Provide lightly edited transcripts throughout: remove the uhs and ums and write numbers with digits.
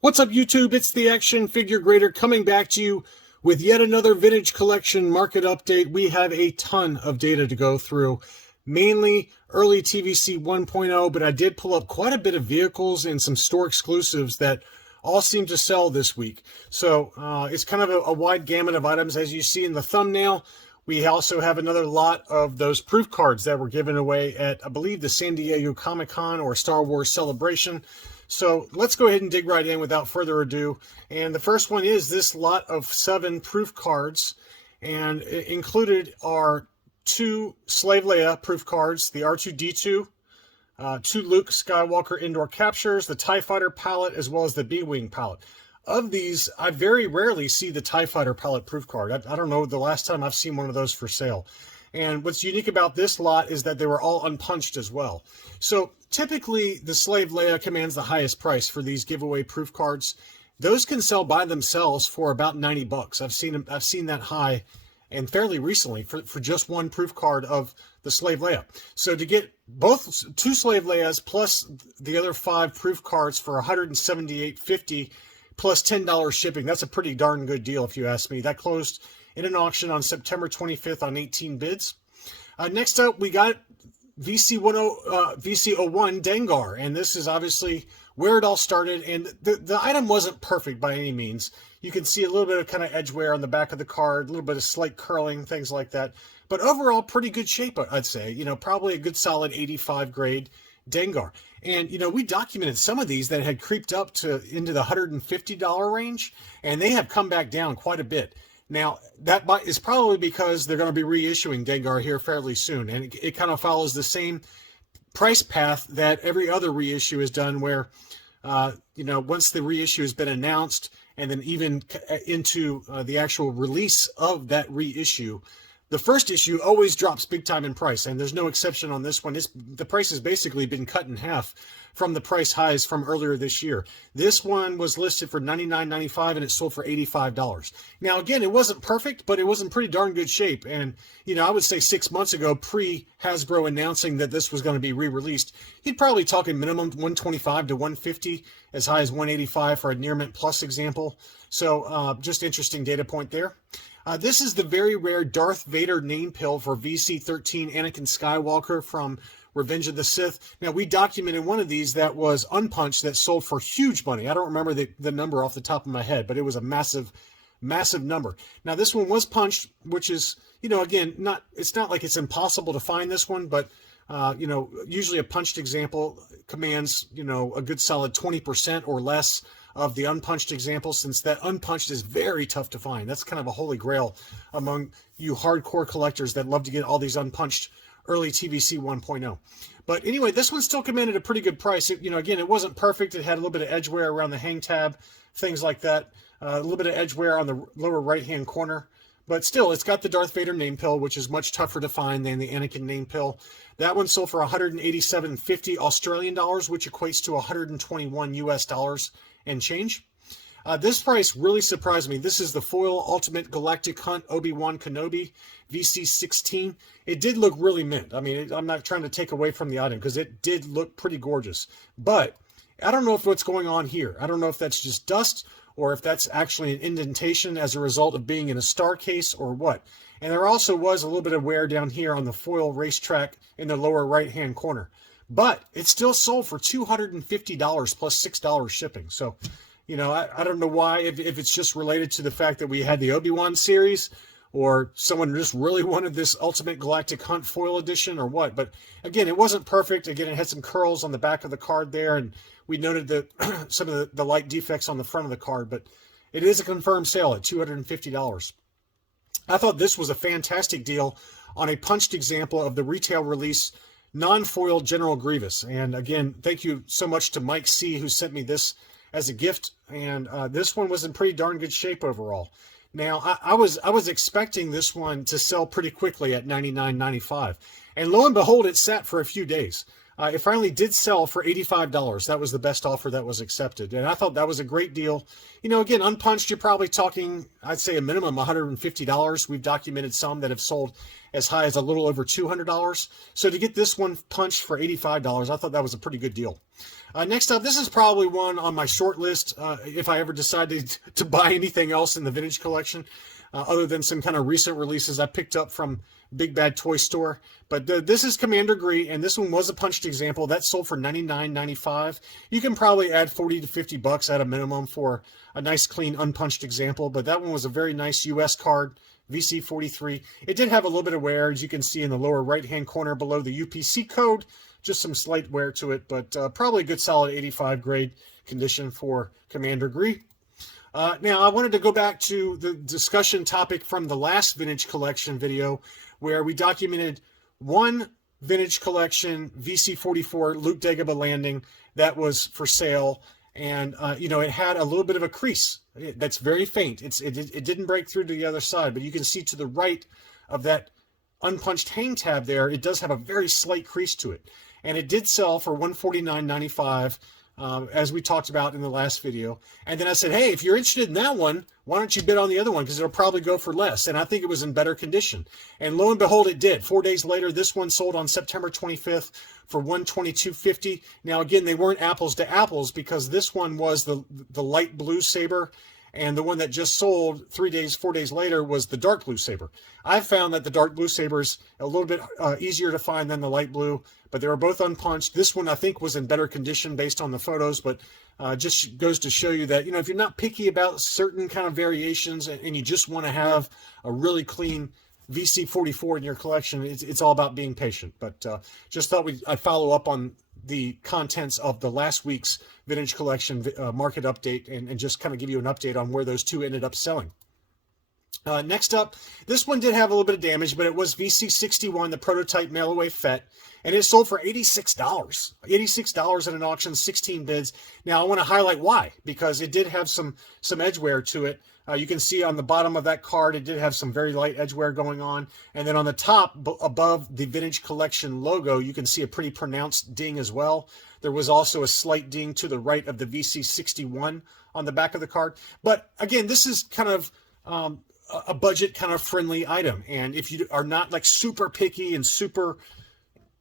What's up, YouTube? It's the Action Figure Grader coming back to you with yet another vintage collection market update. We have a ton of data to go through, mainly early TVC 1.0, but I did pull up quite a bit of vehicles and some store exclusives that all seem to sell this week. So it's kind of a wide gamut of items, as you see in the thumbnail. We also have another lot of those proof cards that were given away at, I believe, the San Diego Comic-Con or Star Wars Celebration. So let's go ahead and dig right in without further ado. And the first one is this lot of 7 proof cards. And included are 2 Slave Leia proof cards, the R2-D2, 2 Luke Skywalker indoor captures, the TIE Fighter palette, as well as the B-Wing palette. Of these, I very rarely see the TIE Fighter palette proof card. I don't know the last time I've seen one of those for sale. And what's unique about this lot is that they were all unpunched as well. So typically, the Slave Leia commands the highest price for these giveaway proof cards. Those can sell by themselves for about $90. I've seen that high, and fairly recently for just one proof card of the Slave Leia. So to get both 2 Slave Leias plus the other 5 proof cards for $178.50 plus $10 shipping, that's a pretty darn good deal if you ask me. That closed in an auction on September 25th on 18 bids. Next up, we got VC01 Dengar, and this is obviously where it all started. And the item wasn't perfect by any means. You can see a little bit of kind of edge wear on the back of the card, a little bit of slight curling, things like that. But overall, pretty good shape, I'd say. You know, probably a good solid 85 grade Dengar. And, you know, we documented some of these that had creeped up to into the $150 range, and they have come back down quite a bit. Now, that is probably because they're going to be reissuing Dengar here fairly soon, and it kind of follows the same price path that every other reissue is done, where, you know, once the reissue has been announced, and then even into the actual release of that reissue, the first issue always drops big time in price, and there's no exception on this one. The price has basically been cut in half from the price highs from earlier this year. This one was listed for $99.95 and it sold for $85. Now, again, it wasn't perfect, but it was in pretty darn good shape. And, you know, I would say 6 months ago, pre-Hasbro announcing that this was going to be re-released, you'd probably talking minimum $125 to $150, as high as $185 for a Near Mint Plus example. So just interesting data point there. This is the very rare Darth Vader name pill for VC13 Anakin Skywalker from Revenge of the Sith. Now, we documented one of these that was unpunched that sold for huge money. I don't remember the number off the top of my head, but it was a massive, massive number. Now, this one was punched, which is, you know, again, it's not like it's impossible to find this one, but, you know, usually a punched example commands, you know, a good solid 20% or less of the unpunched example, since that unpunched is very tough to find. That's kind of a holy grail among you hardcore collectors that love to get all these unpunched early TVC 1.0. But anyway, this one still commanded a pretty good price. You know, again, it wasn't perfect. It had a little bit of edge wear around the hang tab, things like that. A little bit of edge wear on the lower right-hand corner. But still, it's got the Darth Vader name pill, which is much tougher to find than the Anakin name pill. That one sold for $187.50 Australian dollars, which equates to 121 US dollars and change. This price really surprised me. This is the Foil Ultimate Galactic Hunt Obi-Wan Kenobi VC16. It did look really mint. I mean, I'm not trying to take away from the item because it did look pretty gorgeous. But I don't know if what's going on here. I don't know if that's just dust or if that's actually an indentation as a result of being in a star case or what. And there also was a little bit of wear down here on the foil racetrack in the lower right-hand corner. But it still sold for $250 plus $6 shipping. So, you know, I don't know why, if it's just related to the fact that we had the Obi-Wan series, or someone just really wanted this Ultimate Galactic Hunt foil edition, or what. But again, it wasn't perfect. Again, it had some curls on the back of the card there, and we noted that some of the light defects on the front of the card. But it is a confirmed sale at $250. I thought this was a fantastic deal on a punched example of the retail release non-foil General Grievous. And again, thank you so much to Mike C, who sent me this as a gift. And this one was in pretty darn good shape overall. Now, I was expecting this one to sell pretty quickly at $99.95. And lo and behold, it sat for a few days. It finally did sell for $85. That was the best offer that was accepted. And I thought that was a great deal. You know, again, unpunched, you're probably talking, I'd say a minimum $150. We've documented some that have sold as high as a little over $200. So to get this one punched for $85, I thought that was a pretty good deal. Next up, this is probably one on my short list if I ever decided to buy anything else in the vintage collection, other than some kind of recent releases I picked up from Big Bad Toy Store. But this is Commander Gree, and this one was a punched example. That sold for $99.95. You can probably add $40 to $50 at a minimum for a nice, clean, unpunched example. But that one was a very nice U.S. card, VC43. It did have a little bit of wear, as you can see in the lower right-hand corner below the UPC code. Just some slight wear to it, but probably a good solid 85 grade condition for Commander Gree. Now, I wanted to go back to the discussion topic from the last vintage collection video, where we documented one vintage collection VC44 Luke Dagobah landing that was for sale, and you know, it had a little bit of a crease that's very faint. It didn't break through to the other side, but you can see to the right of that unpunched hang tab there, it does have a very slight crease to it, and it did sell for $149.95. As we talked about in the last video. And then I said, hey, if you're interested in that one, why don't you bid on the other one? Because it'll probably go for less. And I think it was in better condition. And lo and behold, it did. 4 days later, this one sold on September 25th for $122.50. Now, again, they weren't apples to apples, because this one was the light blue saber, and the one that just sold 4 days later was the dark blue saber. I've found that the dark blue saber is a little bit easier to find than the light blue, but they were both unpunched. This one, I think, was in better condition based on the photos, but just goes to show you that, you know, if you're not picky about certain kind of variations and you just want to have a really clean VC44 in your collection, it's all about being patient. But just thought I'd follow up on the contents of the last week's vintage collection market update and just kind of give you an update on where those two ended up selling. Next up, this one did have a little bit of damage, but it was VC61, the prototype mail-away Fett, and it sold for $86. $86 at an auction, 16 bids. Now, I want to highlight why, because it did have some edge wear to it. You can see on the bottom of that card, it did have some very light edge wear going on. And then on the top, above the vintage collection logo, you can see a pretty pronounced ding as well. There was also a slight ding to the right of the VC61 on the back of the card. But again, this is kind of a budget kind of friendly item. And if you are not like super picky and super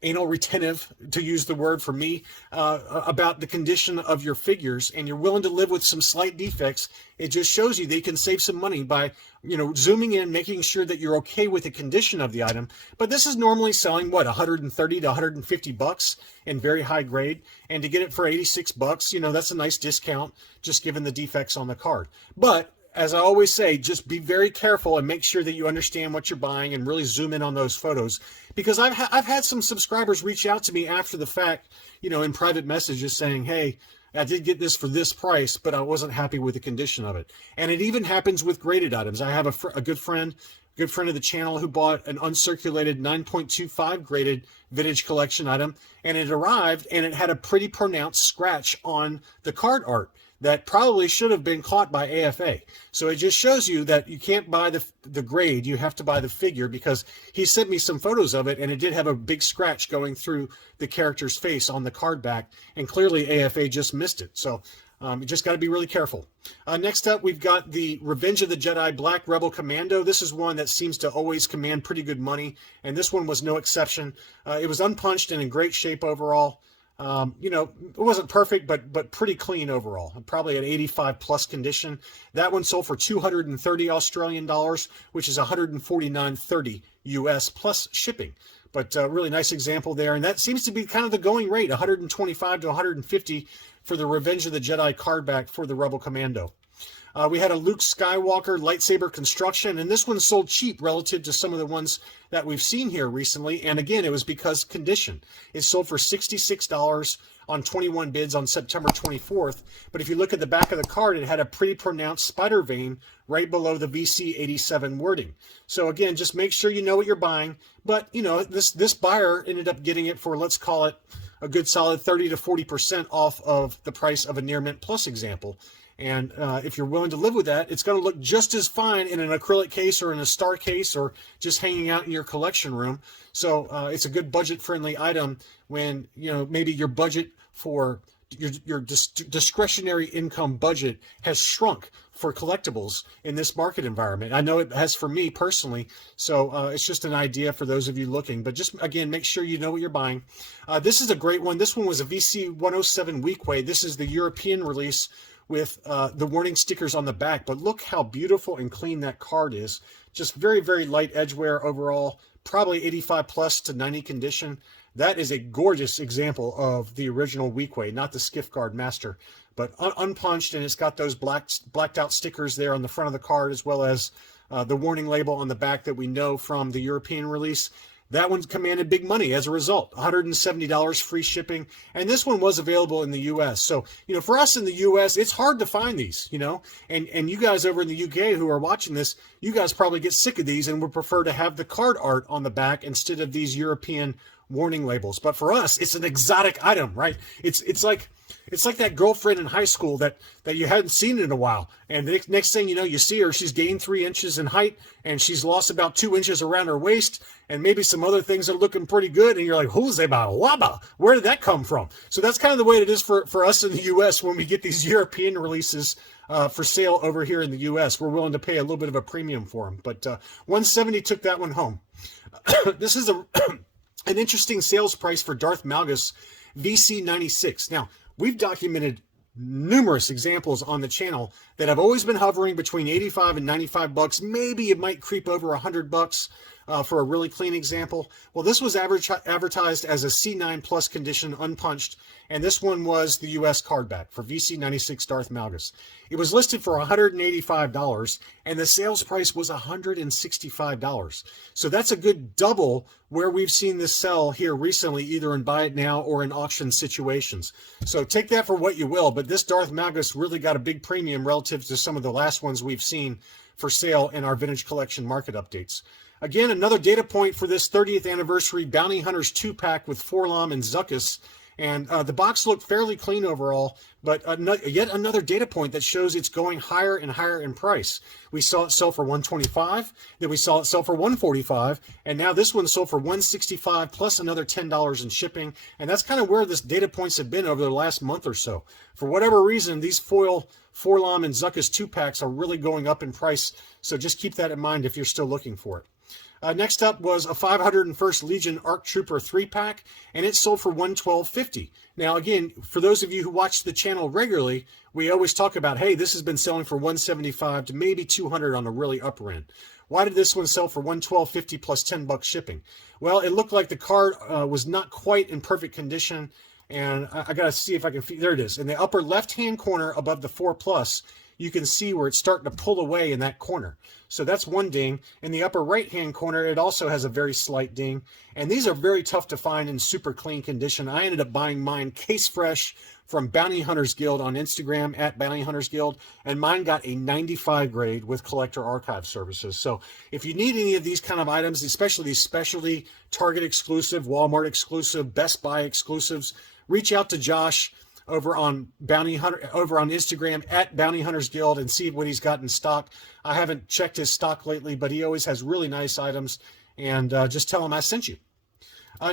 anal retentive, to use the word for me, about the condition of your figures, and you're willing to live with some slight defects, it just shows you they can save some money by, you know, zooming in, making sure that you're okay with the condition of the item. But this is normally selling, what, $130 to $150 in very high grade, and to get it for $86, you know, that's a nice discount, just given the defects on the card. But as I always say, just be very careful and make sure that you understand what you're buying and really zoom in on those photos. Because I've had some subscribers reach out to me after the fact, you know, in private messages saying, hey, I did get this for this price, but I wasn't happy with the condition of it. And it even happens with graded items. I have a good friend of the channel who bought an uncirculated 9.25 graded vintage collection item, and it arrived and it had a pretty pronounced scratch on the card art that probably should have been caught by AFA. So it just shows you that you can't buy the grade, you have to buy the figure, because he sent me some photos of it and it did have a big scratch going through the character's face on the card back, and clearly AFA just missed it. So you just got to be really careful. Next up, we've got the Revenge of the Jedi Black Rebel Commando. This is one that seems to always command pretty good money, and this one was no exception. It was unpunched and in great shape overall. You know, it wasn't perfect, but pretty clean overall. Probably an 85 plus condition. That one sold for 230 Australian dollars, which is 149.30 US plus shipping. But really nice example there, and that seems to be kind of the going rate, 125 to 150 for the Revenge of the Jedi card back for the Rebel Commando. We had a Luke Skywalker lightsaber construction, and this one sold cheap relative to some of the ones that we've seen here recently. And again, it was because condition. It sold for $66 on 21 bids on September 24th. But if you look at the back of the card, it had a pretty pronounced spider vein right below the VC87 wording. So again, just make sure you know what you're buying. But, you know, this buyer ended up getting it for, let's call it, a good solid 30 to 40% off of the price of a Near Mint Plus example. And if you're willing to live with that, it's going to look just as fine in an acrylic case or in a star case or just hanging out in your collection room. So it's a good budget-friendly item when, you know, maybe your budget for your discretionary income budget has shrunk for collectibles in this market environment. I know it has for me personally, so it's just an idea for those of you looking. But just, again, make sure you know what you're buying. This is a great one. This one was a VC 107 Weequay. This is the European release with the warning stickers on the back. But look how beautiful and clean that card is. Just very, very light edge wear overall, probably 85 plus to 90 condition. That is a gorgeous example of the original Weequay, not the Skiff Guard Master, but unpunched, and it's got those blacked out stickers there on the front of the card, as well as the warning label on the back that we know from the European release. That one commanded big money as a result, $170 free shipping, and this one was available in the U.S. So, you know, for us in the U.S., it's hard to find these, you know, and you guys over in the U.K. who are watching this, you guys probably get sick of these and would prefer to have the card art on the back instead of these European warning labels. But for us, it's an exotic item, right? It's like that girlfriend in high school that you hadn't seen in a while, and the next thing you know, you see her, she's gained 3 inches in height, and she's lost about 2 inches around her waist, and maybe some other things are looking pretty good, and you're like, who's about Waba? Where did that come from? So that's kind of the way it is for us in the U.S. when we get these European releases for sale over here in the U.S. We're willing to pay a little bit of a premium for them, but 170 took that one home. This is an interesting sales price for Darth Malgus VC96. Now, we've documented numerous examples on the channel that have always been hovering between 85 and 95 bucks. Maybe it might creep over 100 bucks for a really clean example. Well, this was advertised as a C9 plus condition, unpunched, and this one was the US cardback for VC96 Darth Malgus. It was listed for $185, and the sales price was $165. So that's a good double where we've seen this sell here recently, either in buy it now or in auction situations. So take that for what you will, but this Darth Malgus really got a big premium relative to some of the last ones we've seen for sale in our vintage collection market updates. Again, another data point for this 30th anniversary Bounty Hunters 2-pack with Forlom and Zuckuss. And the box looked fairly clean overall, but yet another data point that shows it's going higher and higher in price. We saw it sell for $125, then we saw it sell for $145, and now this one sold for $165 plus another $10 in shipping. And that's kind of where this data points have been over the last month or so. For whatever reason, these foil Forlom and Zuckuss 2-packs are really going up in price, so just keep that in mind if you're still looking for it. Next up was a 501st Legion ARC Trooper 3-pack, and it sold for $112.50. Now, again, for those of you who watch the channel regularly, we always talk about, hey, this has been selling for $175 to maybe $200 on the really upper end. Why did this one sell for $112.50 plus 10 bucks shipping? Well, it looked like the card was not quite in perfect condition, and I got to see if I can, there it is. In the upper left-hand corner above the 4 plus, you can see where it's starting to pull away in that corner. So that's one ding. In the upper right-hand corner, it also has a very slight ding. And these are very tough to find in super clean condition. I ended up buying mine case fresh from Bounty Hunters Guild on Instagram, at Bounty Hunters Guild, and mine got a 95 grade with collector archive services. So if you need any of these kind of items, especially these specialty Target exclusive, Walmart exclusive, Best Buy exclusives, reach out to Josh over on Instagram at Bounty Hunters Guild and see what he's got in stock. I haven't checked his stock lately, but he always has really nice items, and just tell him I sent you.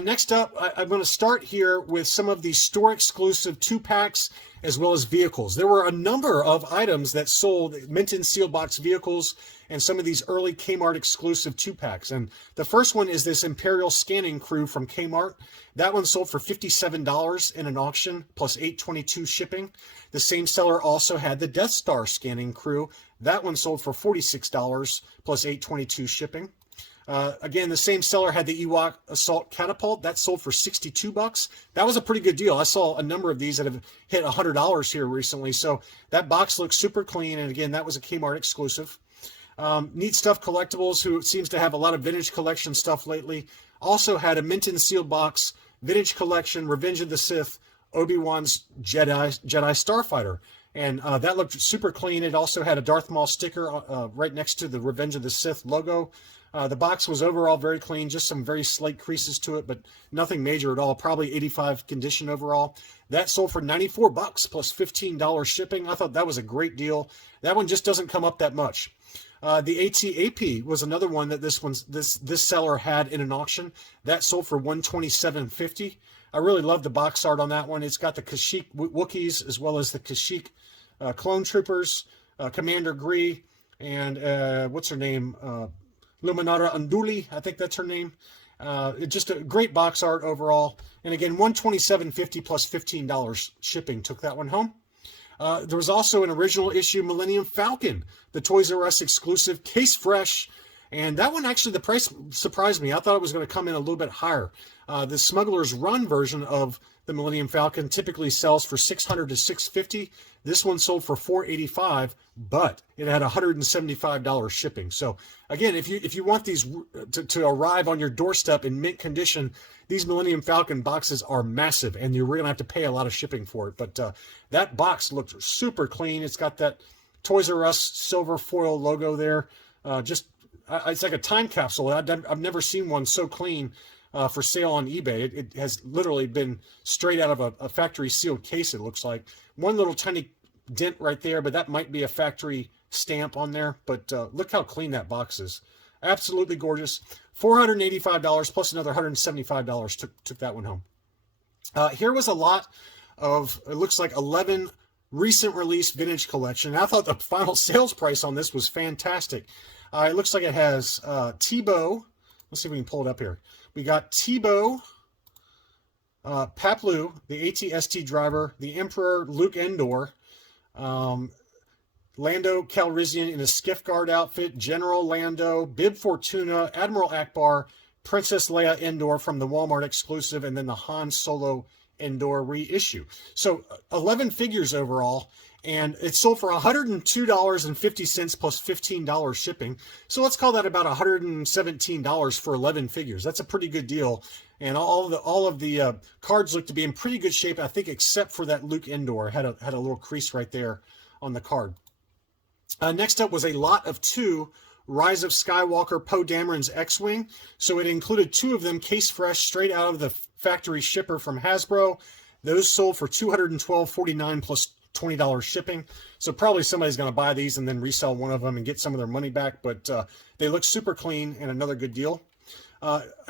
Next up, I'm going to start here with some of these store exclusive 2-packs as well as vehicles. There were a number of items that sold, mint in sealed box vehicles, and some of these early Kmart exclusive 2-packs. And the first one is this Imperial Scanning Crew from Kmart. That one sold for $57 in an auction, plus $8.22 shipping. The same seller also had the Death Star Scanning Crew. That one sold for $46, plus $8.22 shipping. Again, the same seller had the Ewok Assault Catapult. That sold for $62. That was a pretty good deal. I saw a number of these that have hit $100 here recently. So that box looks super clean. And again, that was a Kmart exclusive. Neat Stuff Collectibles, who seems to have a lot of vintage collection stuff lately, also had a mint and sealed box, vintage collection, Revenge of the Sith, Obi-Wan's Jedi Starfighter. And that looked super clean. It also had a Darth Maul sticker right next to the Revenge of the Sith logo. The box was overall very clean, just some very slight creases to it, but nothing major at all. Probably 85 condition overall. That sold for $94 plus $15 shipping. I thought that was a great deal. That one just doesn't come up that much. The AT-AP was another one that this seller had in an auction. That sold for $127.50. I really love the box art on that one. It's got the Kashyyyk Wookiees as well as the Kashyyyk clone troopers, Commander Gree, and what's her name? Luminara Unduli, I think that's her name. Just a great box art overall. And again, $127.50 plus $15 shipping took that one home. There was also an original issue Millennium Falcon, the Toys R Us exclusive, case fresh. And that one, actually, the price surprised me. I thought it was going to come in a little bit higher. The Smuggler's Run version of the Millennium Falcon typically sells for $600 to $650. This one sold for $485, but it had $175 shipping. So again, if you want these to arrive on your doorstep in mint condition, these Millennium Falcon boxes are massive, and you're going to have to pay a lot of shipping for it. But that box looked super clean. It's got that Toys R Us silver foil logo there. It's like a time capsule. I've never seen one so clean for sale on eBay. It has literally been straight out of a factory sealed case, it looks like. One little tiny dent right there, but that might be a factory stamp on there. But look how clean that box is. Absolutely gorgeous. $485 plus another $175 took that one home. Here was a lot of, it looks like 11 recent release vintage collection. I thought the final sales price on this was fantastic. It looks like it has Tebow. Let's see if we can pull it up here. We got Tebow, Paplu, the AT-ST driver, the Emperor Luke Endor, Lando Calrissian in a Skiff Guard outfit, General Lando, Bib Fortuna, Admiral Akbar, Princess Leia Endor from the Walmart exclusive, and then the Han Solo Endor reissue. So 11 figures overall, and it sold for $102.50 plus $15 shipping. So let's call that about $117 for 11 figures. That's a pretty good deal. And all of the cards look to be in pretty good shape, I think, except for that Luke Endor had a little crease right there on the card. Next up was a lot of 2 Rise of Skywalker Poe Dameron's X-Wing. So it included 2 of them case fresh, straight out of the factory shipper from Hasbro. Those sold for $212.49 plus $20 shipping. So probably somebody's going to buy these and then resell one of them and get some of their money back. But they look super clean and another good deal.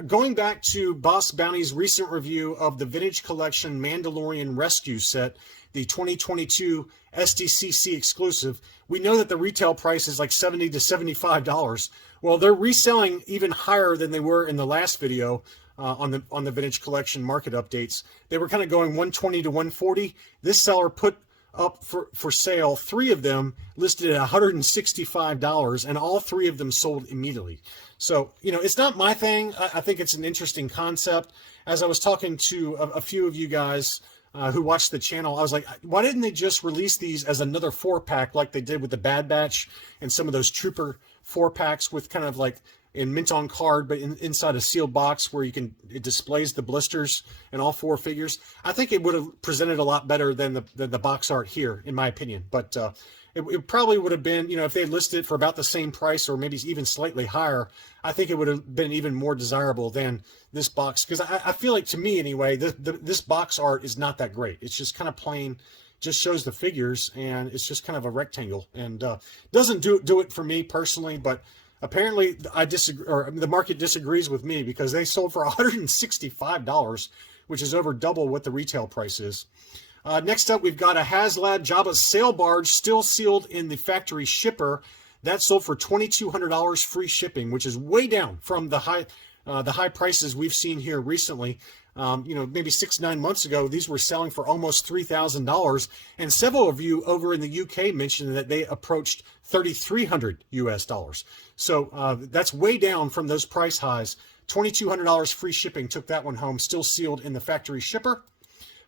Going back to Boss Bounty's recent review of the Vintage Collection Mandalorian Rescue Set, the 2022 SDCC exclusive, we know that the retail price is like $70 to $75. Well, they're reselling even higher than they were in the last video on the Vintage Collection market updates. They were kind of going $120 to $140. This seller put up for sale 3 of them listed at $165, and all 3 of them sold immediately. So, it's not my thing. I think it's an interesting concept. As I was talking to a few of you guys who watched the channel, I was like, why didn't they just release these as another 4-pack like they did with the Bad Batch and some of those Trooper 4-packs with kind of like in mint on card, but inside a sealed box where it displays the blisters and all 4 figures. I think it would have presented a lot better than the box art here, in my opinion. But it probably would have been, if they had listed it for about the same price or maybe even slightly higher, I think it would have been even more desirable than this box. Because I feel like, to me anyway, this box art is not that great. It's just kind of plain, just shows the figures, and it's just kind of a rectangle. And doesn't do it for me personally, but apparently I disagree, or the market disagrees with me, because they sold for $165, which is over double what the retail price is. Next up, we've got a HasLab Jabba sail barge, still sealed in the factory shipper. That sold for $2,200 free shipping, which is way down from the high prices we've seen here recently. Maybe 6-9 months ago, these were selling for almost $3,000, and several of you over in the UK mentioned that they approached $3,300 US. So that's way down from those price highs. $2,200 free shipping took that one home, still sealed in the factory shipper.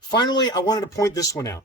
Finally, I wanted to point this one out.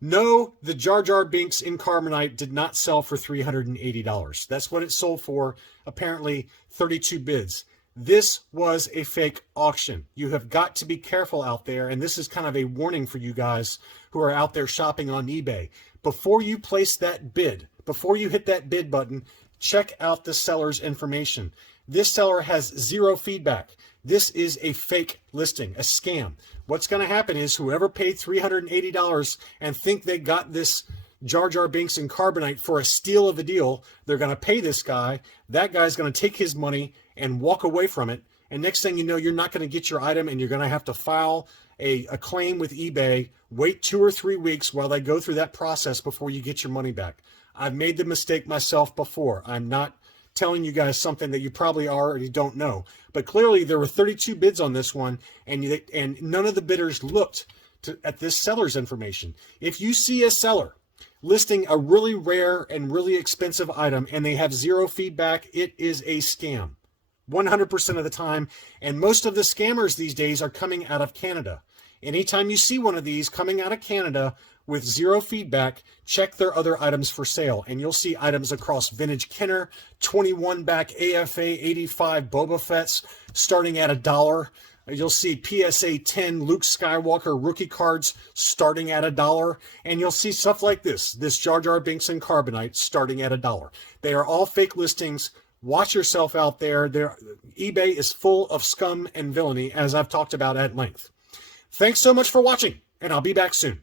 No, the Jar Jar Binks in Carbonite did not sell for $380. That's what it sold for, apparently 32 bids. This was a fake auction. You have got to be careful out there, and this is kind of a warning for you guys who are out there shopping on eBay. Before you place that bid, before you hit that bid button, check out the seller's information. This seller has zero feedback. This is a fake listing, a scam. What's going to happen is whoever paid $380 and think they got this Jar Jar Binks and Carbonite for a steal of a deal, they're going to pay this guy. That guy's going to take his money and walk away from it. And next thing you know, you're not going to get your item, and you're going to have to file a claim with eBay, wait 2 or 3 weeks while they go through that process before you get your money back. I've made the mistake myself before. I'm not telling you guys something that you probably already don't know. But clearly there were 32 bids on this one, and none of the bidders looked at this seller's information. If you see a seller listing a really rare and really expensive item and they have zero feedback, it is a scam. 100% of the time. And most of the scammers these days are coming out of Canada. Anytime you see one of these coming out of Canada with zero feedback, check their other items for sale. And you'll see items across vintage Kenner, 21 back AFA 85 Boba Fett's starting at $1. You'll see PSA 10 Luke Skywalker rookie cards starting at $1. And you'll see stuff like this Jar Jar Binks and Carbonite starting at $1. They are all fake listings. Watch yourself out there. eBay is full of scum and villainy, as I've talked about at length. Thanks so much for watching, and I'll be back soon.